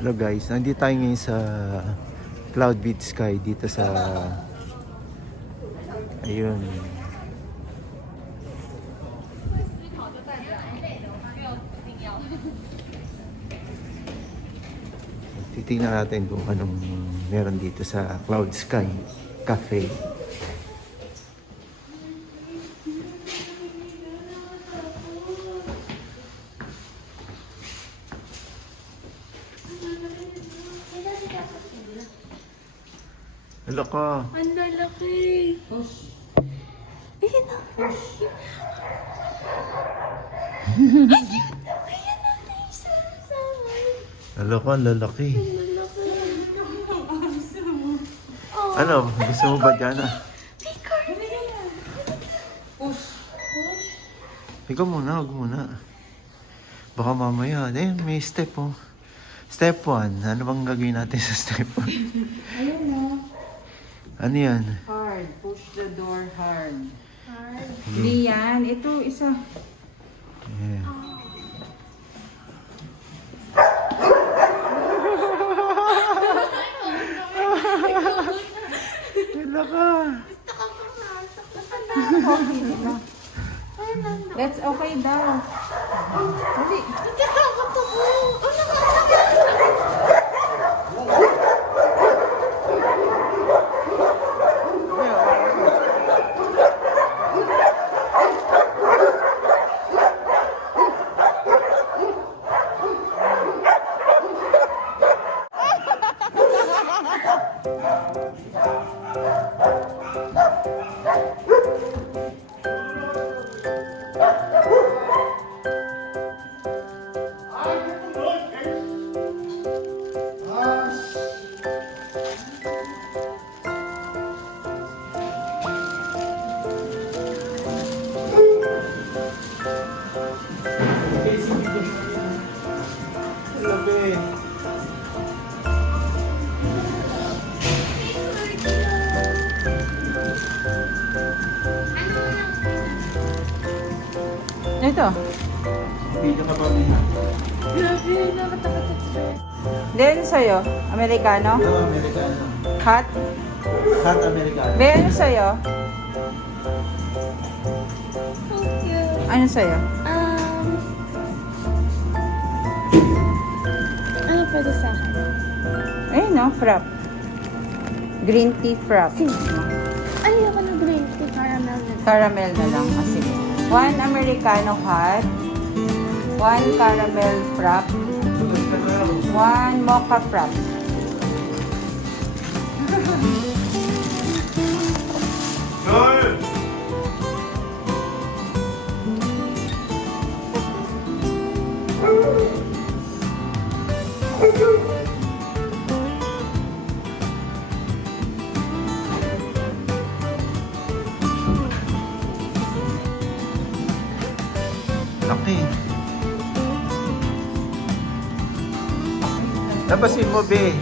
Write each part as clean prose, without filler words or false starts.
Hello guys, nandito tayo ngayon sa Cloud Beach Sky dito sa ayun. Titingnan natin kung anong meron dito sa Cloud Sky Cafe. Hello ka. Ang lalaki. Ayan na. Ayan natin isa sa amin. Hello ka, lalaki. Ang lalaki. Ano, gusto mo ba dyan ah? May carpet. Ikaw muna, huwag muna. Baka mamaya, may step oh. Step 1, ano bang gagawin natin sa step 1? Ayun na. Ano yan? Hard. Push the door hard. Hard. Hindi yan. Ito, isa. Yeah. Wala ka. That's okay daw. Dali. Natatakot ako. Ito. Video ka ba niya? Grabe, nakatakot siya. Then, sa'yo. Amerikano? Ito, Amerikano. Hot? Hot Amerikano. Ben, sa'yo? So cute. Ano sa'yo? Ano pwede sa akin? Ayun no, frap. Green tea frap. Sige. Ayoko na green tea caramel na. Caramel na lang. Ah, sige. 1 Americano hot. 1 caramel frap. 1 mocha frap. Joel! Laki. Labasin mo, be.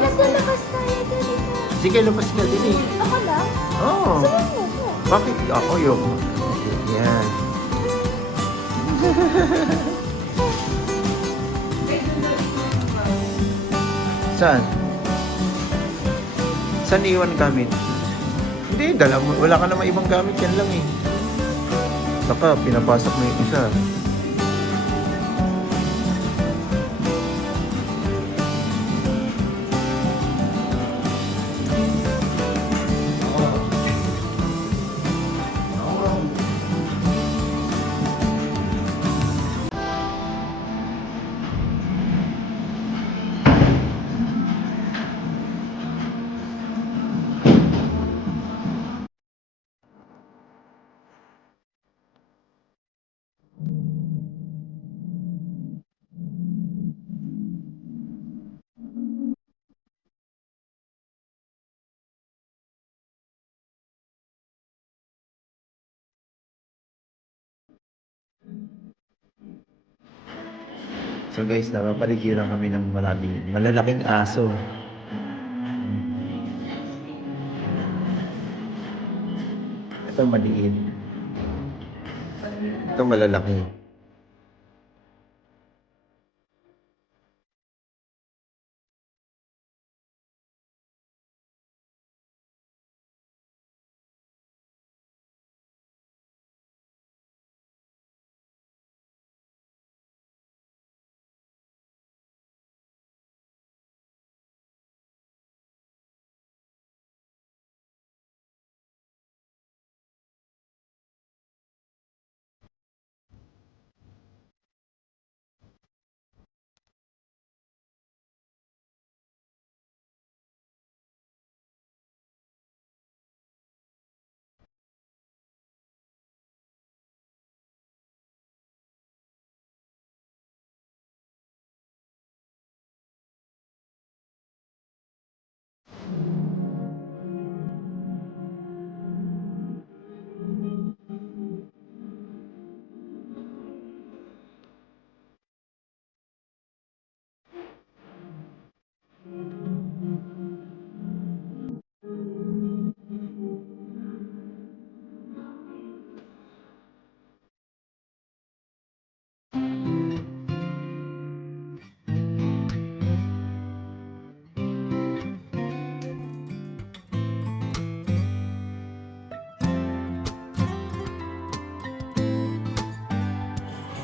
Nagdalakas tayo dito. Sige, labas ka din eh. Ako lang? Oo. Sabihin mo ko. Bakit ako yung... Yan. Saan? Saan iwan gamit? Hindi, dala mo. Wala ka naman ibang gamit. Yan lang eh. Saka, pinapasok mo yung isa. So guys, napapaligiran kami ng malalaking aso. Ito maliit. Ito malalaki.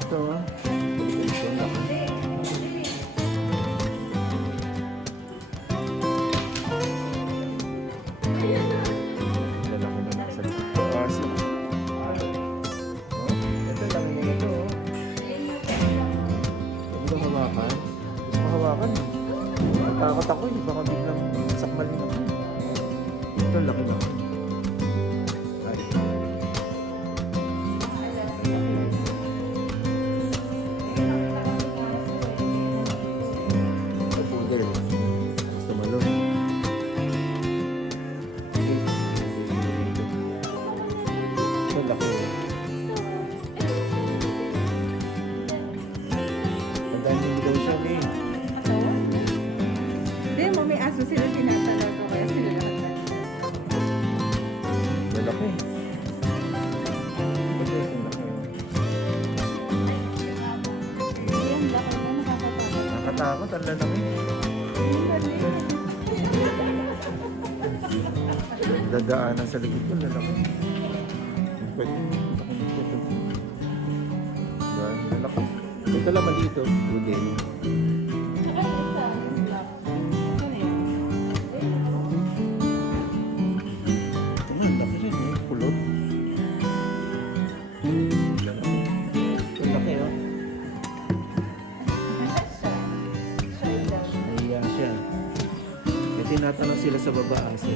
Ito ah. Ito laki. Lalaki na nasa likod. Kaso. Oh, ito lang yun ito. Ito hawakan. Gusto ko hawakan. Takot ako eh. Baka biglang sakmalin ako. Ito laki na. Ay. Poodle. Gusto malo. Ito laki. Tandaan niyo daw siya eh. Hindi mo, may aso sila tinatalaga ko kaya sila nakatalaga. Lalaki. Ito yung laki. Ayan, laki na nakakatakot. Nakatakot, ang lalaki. Dadaanan sa likod ko, lalaki. Pwede, ito. Yan, lalaki. Ito lang maliit oh. Budin. Ano, laki rin eh. Kulot. Lalaki. Ito laki oh. Nahiya siya. May tinatanong sila sa baba aso.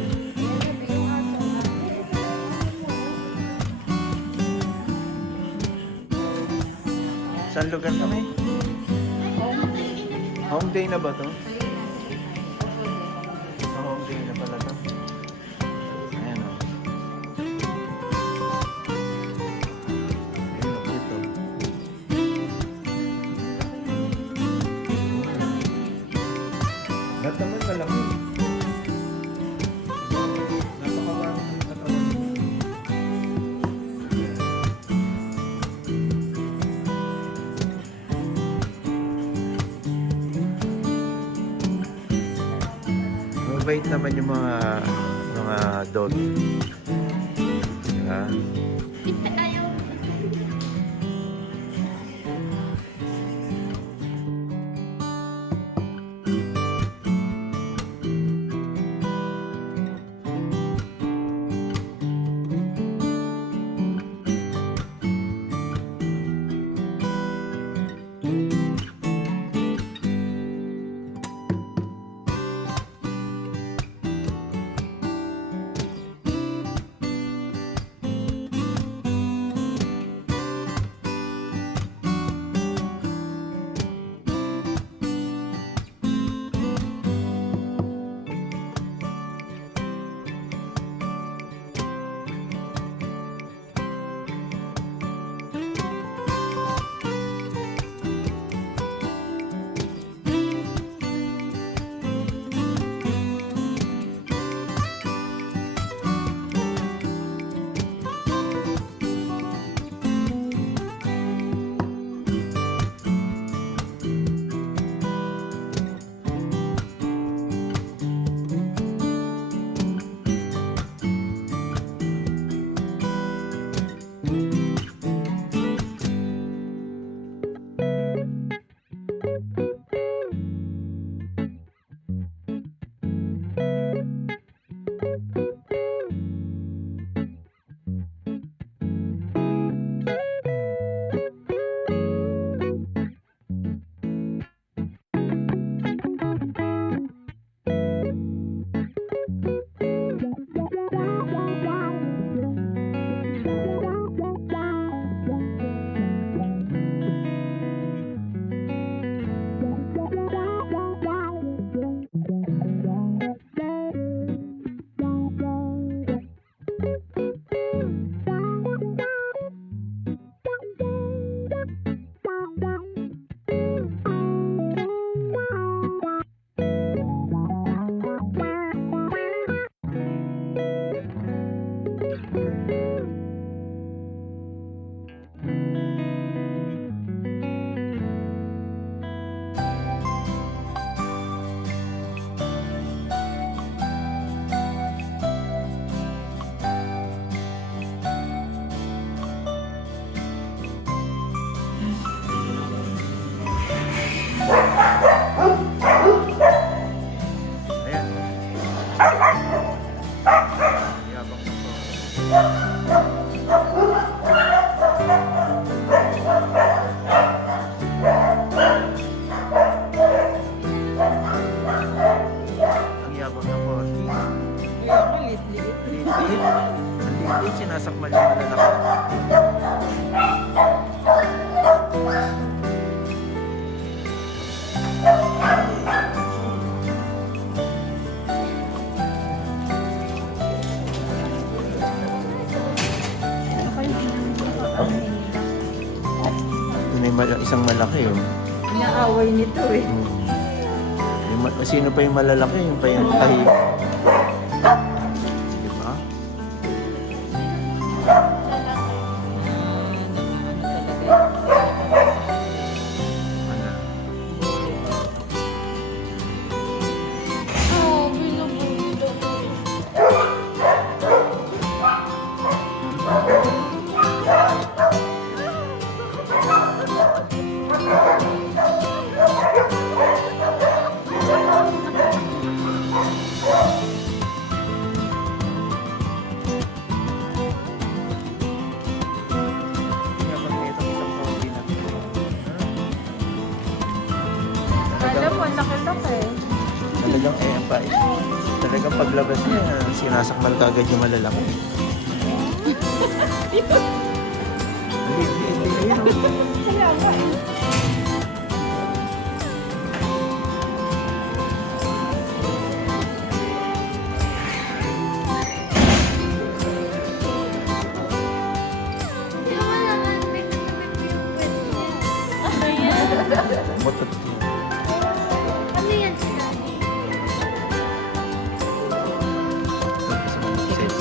Saan lugar kami? Home day na ba to? Home day na pala to. Ayan o. Ayan o ito. Lahat naman malaki. Napakawarang ng katawan. Mabait naman yung mga dog. Diba? Ayaw. Yabang na po. Ang yabang na po. Liit-liit. Liit-liit. Ang liit-liit, sinasakmal yung malalaki. Ano kayo ang nila? May isang malaki oh. Inaaway nito eh. Sino pa yung malalaki? Yung pa yung tahi. Diba? Ano? Oh, binubulo. Yabang na itong isang kopi na to. Alam mo, laki-laki. Talagang talagang paglabas niya, sinasakmal ka agad yung malalaki. Ayun, oh. Kaya nga eh. Yung naman, may yung pwede niya. Ano yan? Butot yun. Ano yan sinabi? Tapos mag-set.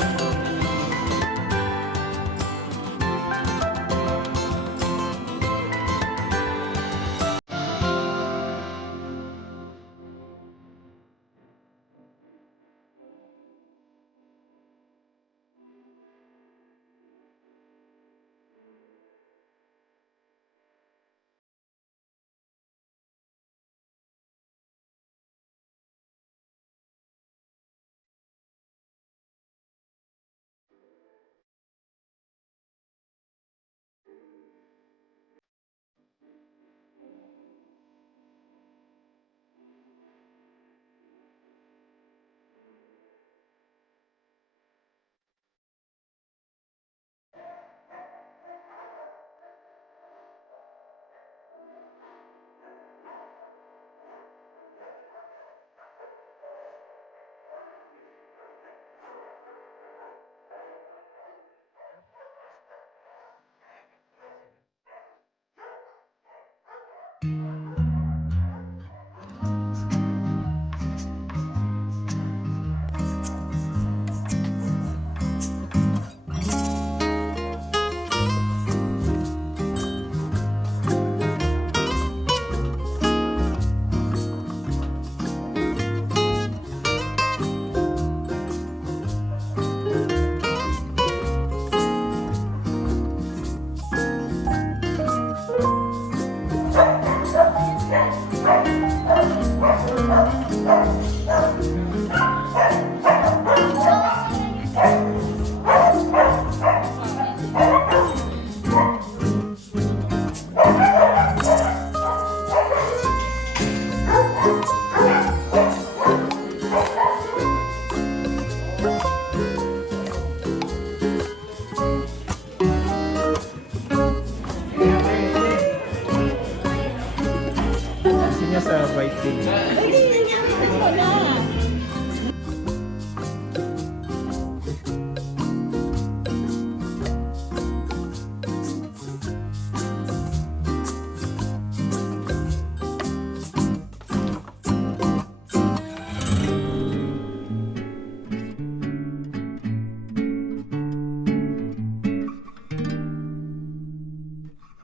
Niya sa white thing.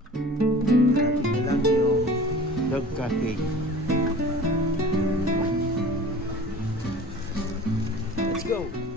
Atin na lang yung dog cafe. Let's go!